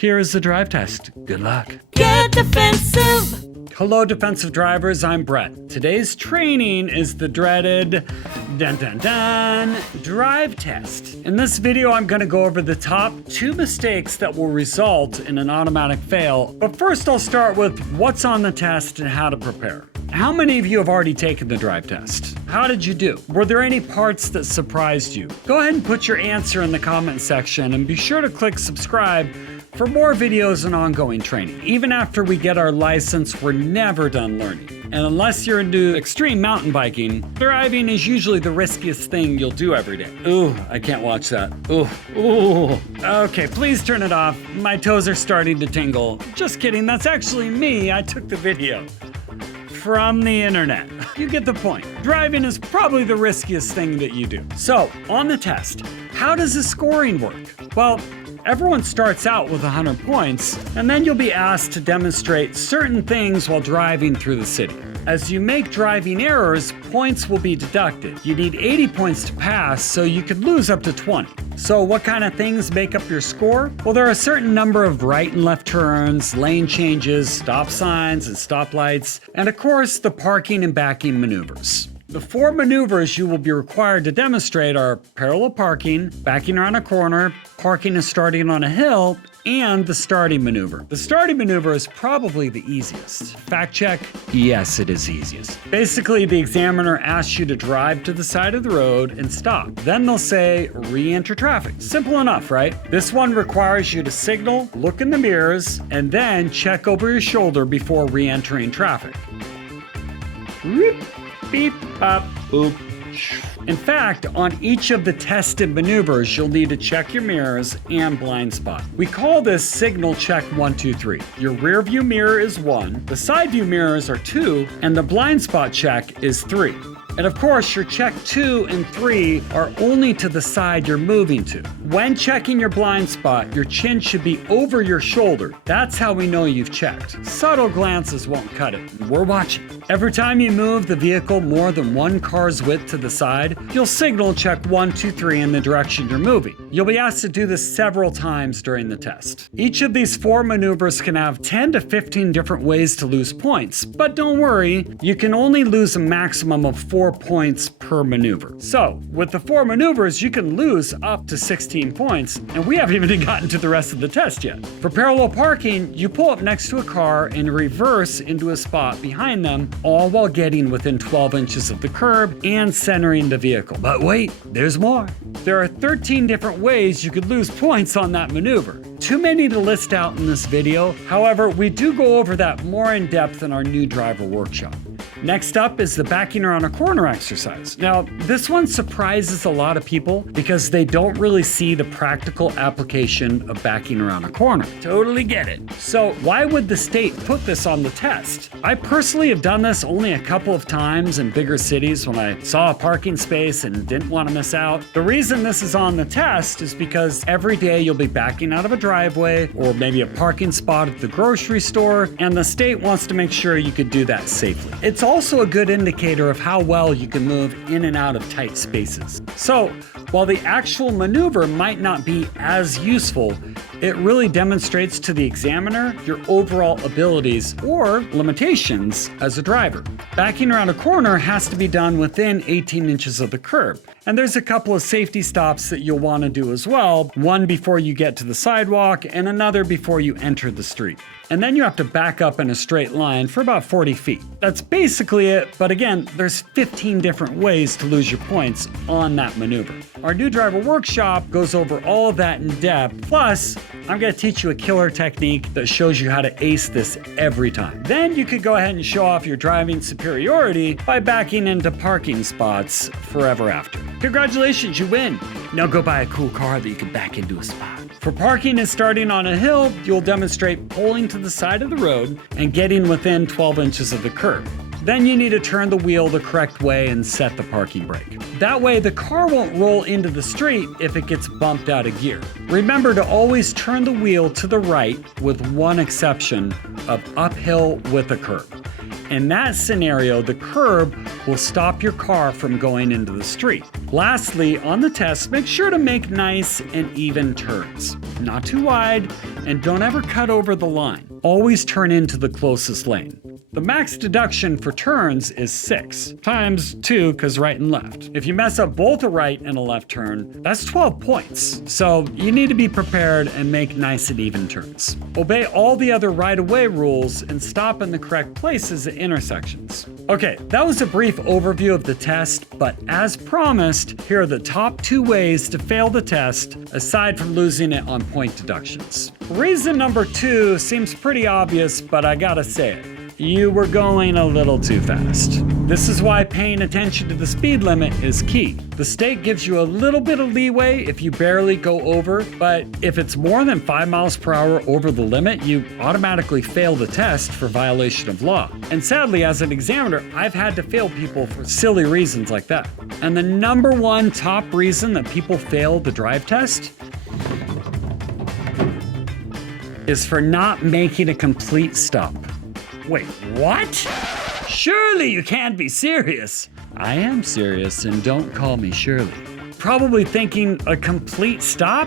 here is the drive test. Good luck. Get defensive! Hello, defensive drivers. I'm Brett. Today's training is the dreaded drive test. In this video, I'm going to go over the top 2 mistakes that will result in an automatic fail. But first, I'll start with what's on the test and how to prepare. How many of you have already taken the drive test? How did you do? Were there any parts that surprised you? Go ahead and put your answer in the comment section and be sure to click subscribe for more videos and ongoing training. Even after we get our license, we're never done learning. And unless you're into extreme mountain biking, driving is usually the riskiest thing you'll do every day. Ooh, I can't watch that. Ooh. Okay, please turn it off. My toes are starting to tingle. Just kidding, that's actually me. I took the video from the internet. You get the point. Driving is probably the riskiest thing that you do. So, on the test, how does the scoring work? Well, everyone starts out with 100 points, and then you'll be asked to demonstrate certain things while driving through the city. As you make driving errors, points will be deducted. You need 80 points to pass, so you could lose up to 20. So what kind of things make up your score? Well, there are a certain number of right and left turns, lane changes, stop signs and stoplights, and of course, the parking and backing maneuvers. The 4 maneuvers you will be required to demonstrate are parallel parking, backing around a corner, parking and starting on a hill, and the starting maneuver. The starting maneuver is probably the easiest. Fact check, yes, it is easiest. Basically, the examiner asks you to drive to the side of the road and stop. Then they'll say, re-enter traffic. Simple enough, right? This one requires you to signal, look in the mirrors, and then check over your shoulder before re-entering traffic. Whoop. Beep, pop, oop. In fact, on each of the tested maneuvers, you'll need to check your mirrors and blind spot. We call this signal check 1, 2, 3. Your rear view mirror is 1, the side view mirrors are 2, and the blind spot check is 3. And of course, your check 2 and 3 are only to the side you're moving to. When checking your blind spot, your chin should be over your shoulder. That's how we know you've checked. Subtle glances won't cut it. We're watching. Every time you move the vehicle more than 1 car's width to the side, you'll signal check 1, 2, 3 in the direction you're moving. You'll be asked to do this several times during the test. Each of these 4 maneuvers can have 10 to 15 different ways to lose points, but don't worry, you can only lose a maximum of 4 points per maneuver. So, with the 4 maneuvers, you can lose up to 16 points, and we haven't even gotten to the rest of the test yet. For parallel parking, you pull up next to a car and reverse into a spot behind them, all while getting within 12 inches of the curb and centering the vehicle. But wait, there's more. There are 13 different ways you could lose points on that maneuver. Too many to list out in this video. However, we do go over that more in depth in our new driver workshop. Next up is the backing around a corner exercise. Now, this one surprises a lot of people because they don't really see the practical application of backing around a corner. Totally get it. So why would the state put this on the test? I personally have done this only a couple of times in bigger cities when I saw a parking space and didn't want to miss out. The reason this is on the test is because every day you'll be backing out of a driveway or maybe a parking spot at the grocery store, and the state wants to make sure you could do that safely. It's also a good indicator of how well you can move in and out of tight spaces. So, while the actual maneuver might not be as useful, it really demonstrates to the examiner your overall abilities or limitations as a driver. Backing around a corner has to be done within 18 inches of the curb. And there's a couple of safety stops that you'll want to do as well, one before you get to the sidewalk and another before you enter the street. And then you have to back up in a straight line for about 40 feet. That's basically it, but again, there's 15 different ways to lose your points on that maneuver. Our new driver workshop goes over all of that in depth, plus I'm going to teach you a killer technique that shows you how to ace this every time. Then you could go ahead and show off your driving superiority by backing into parking spots forever after. Congratulations, you win! Now go buy a cool car that you can back into a spot. For parking and starting on a hill, you'll demonstrate pulling to the side of the road and getting within 12 inches of the curb. Then you need to turn the wheel the correct way and set the parking brake. That way the car won't roll into the street if it gets bumped out of gear. Remember to always turn the wheel to the right, with one exception of uphill with a curb. In that scenario, the curb will stop your car from going into the street. Lastly, on the test, make sure to make nice and even turns. Not too wide and don't ever cut over the line. Always turn into the closest lane. The max deduction for turns is 6, times 2 because right and left. If you mess up both a right and a left turn, that's 12 points. So you need to be prepared and make nice and even turns. Obey all the other right-of-way rules and stop in the correct places at intersections. Okay, that was a brief overview of the test, but as promised, here are the top 2 ways to fail the test, aside from losing it on point deductions. Reason number 2 seems pretty obvious, but I gotta say it. You were going a little too fast. This is why paying attention to the speed limit is key. The state gives you a little bit of leeway if you barely go over, but if it's more than 5 miles per hour over the limit, you automatically fail the test for violation of law. And sadly, as an examiner, I've had to fail people for silly reasons like that. And the number 1 top reason that people fail the drive test is for not making a complete stop. Wait, what? Surely you can't be serious. I am serious, and don't call me Shirley. Probably thinking a complete stop?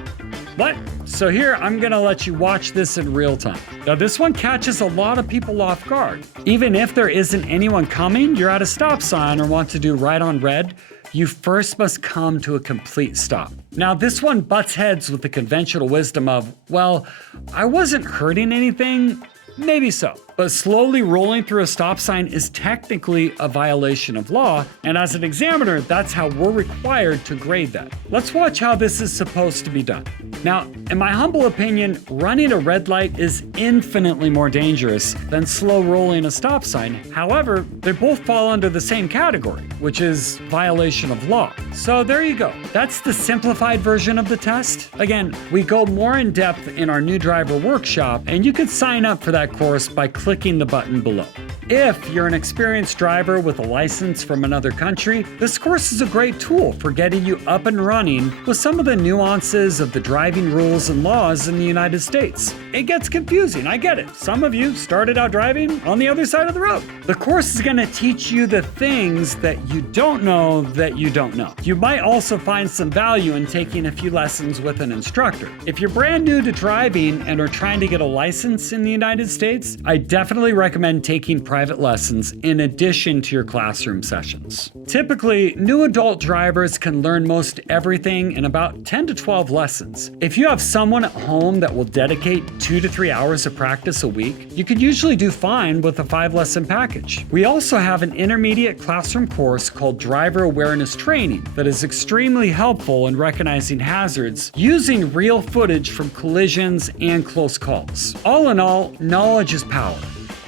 What? So here, I'm gonna let you watch this in real time. Now this one catches a lot of people off guard. Even if there isn't anyone coming, you're at a stop sign or want to do right on red, you first must come to a complete stop. Now this one butts heads with the conventional wisdom of, well, I wasn't hurting anything. Maybe so, but slowly rolling through a stop sign is technically a violation of law, and as an examiner, that's how we're required to grade that. Let's watch how this is supposed to be done. Now, in my humble opinion, running a red light is infinitely more dangerous than slow rolling a stop sign. However, they both fall under the same category, which is violation of law. So there you go. That's the simplified version of the test. Again, we go more in depth in our new driver workshop, and you could sign up for that course by clicking the button below. If you're an experienced driver with a license from another country, this course is a great tool for getting you up and running with some of the nuances of the driving rules and laws in the United States. It gets confusing, I get it. Some of you started out driving on the other side of the road. The course is going to teach you the things that you don't know that you don't know. You might also find some value in taking a few lessons with an instructor. If you're brand new to driving and are trying to get a license in the United States, I definitely recommend taking private lessons in addition to your classroom sessions. Typically, new adult drivers can learn most everything in about 10 to 12 lessons. If you have someone at home that will dedicate 2 to 3 hours of practice a week, you could usually do fine with a 5-lesson package. We also have an intermediate classroom course called Driver Awareness Training that is extremely helpful in recognizing hazards using real footage from collisions and close calls. All in all, knowledge is power.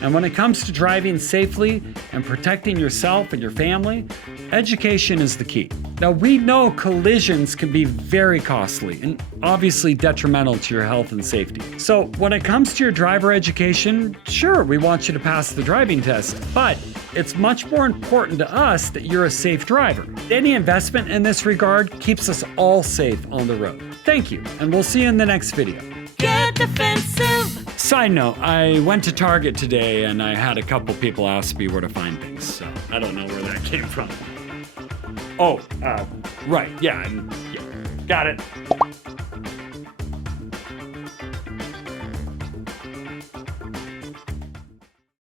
And when it comes to driving safely and protecting yourself and your family, education is the key. Now, we know collisions can be very costly and obviously detrimental to your health and safety. So when it comes to your driver education, sure, we want you to pass the driving test, but it's much more important to us that you're a safe driver. Any investment in this regard keeps us all safe on the road. Thank you, and we'll see you in the next video. Get defensive. Side note, I went to Target today and I had a couple people ask me where to find things, so I don't know where that came from. Oh, right, yeah, got it.